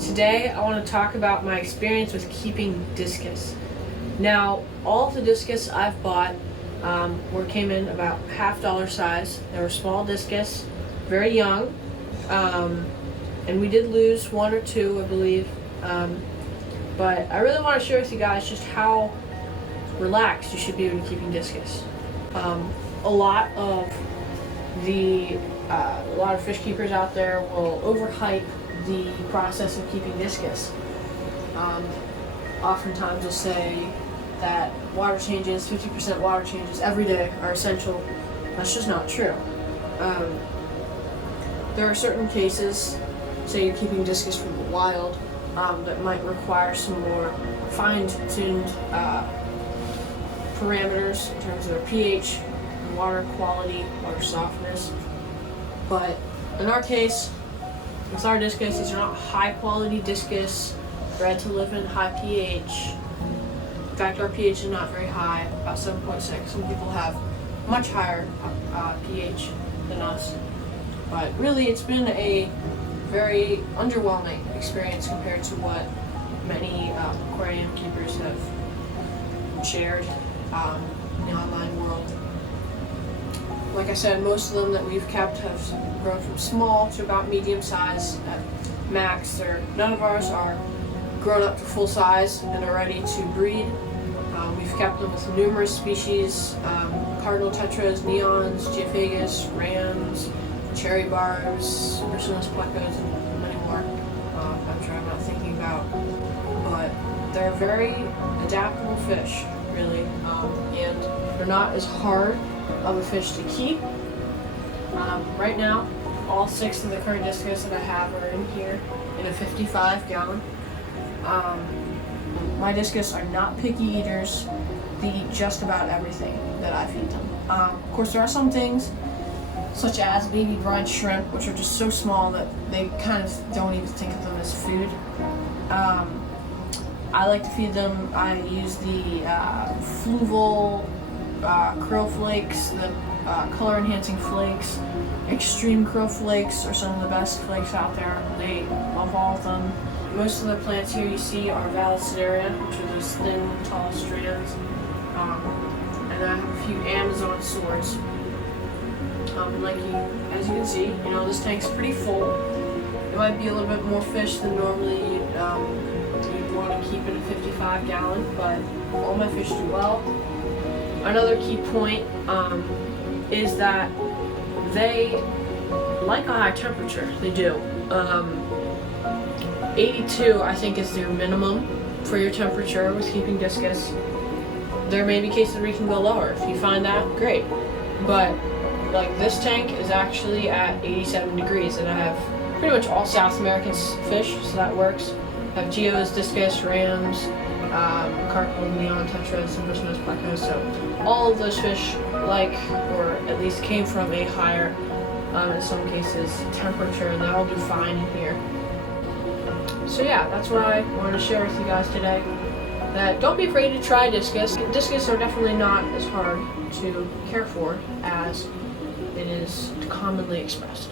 Today I want to talk about my experience with keeping discus. Now, all of the discus I've bought came in about $half size. They were small discus, very young, and we did lose one or two, I believe. But I really want to share with you guys just how relaxed you should be when keeping discus. A lot of fish keepers out there will overhype the process of keeping discus. Oftentimes they'll say that water changes, 50% water changes every day are essential. That's just not true. There are certain cases, say you're keeping discus from the wild, that might require some more fine-tuned parameters in terms of their pH, water quality, water softness. But in our case, with our discus, these are not high-quality discus bred to live in high pH. In fact, our pH is not very high, about 7.6. Some people have much higher pH than us. But really, it's been a very underwhelming experience compared to what many aquarium keepers have shared in the online world. Like I said, most of them that we've kept have grown from small to about medium size at max. None of ours are grown up to full size and are ready to breed. We've kept them with numerous species, cardinal tetras, neons, geophagus, rams, cherry barbs, Discus plecos, and many more. I'm sure I'm not thinking about, but they're very adaptable fish, really, and they're not as hard of a fish to keep. Right now, all 6 of the current discus that I have are in here in a 55-gallon. My discus are not picky eaters. They eat just about everything that I feed them. Of course, there are some things, such as baby brine shrimp, which are just so small that they kind of don't even think of them as food. I like to feed them. I use the fluval krill flakes, the color enhancing flakes. Extreme krill flakes are some of the best flakes out there. They love all of them. Most of the plants here you see are Vallisneria, which are those thin, tall strands. And I have a few Amazon swords. As you can see, this tank's pretty full. It might be a little bit more fish than normally you'd want to keep in a 55-gallon, but all my fish do well. Another key point is that they like a high temperature. They do. 82, I think, is their minimum for your temperature with keeping discus. There may be cases where you can go lower. If you find that, great. But like this tank is actually at 87 degrees, and I have pretty much all South American fish, so that works. I have geos, discus, rams, cardinal, neon, tetras, and Discus plecos. So all of those fish or at least came from a higher, in some cases, temperature, and they all do fine in here. So yeah, that's what I wanted to share with you guys today. That don't be afraid to try discus. Discus are definitely not as hard to care for as it is commonly expressed.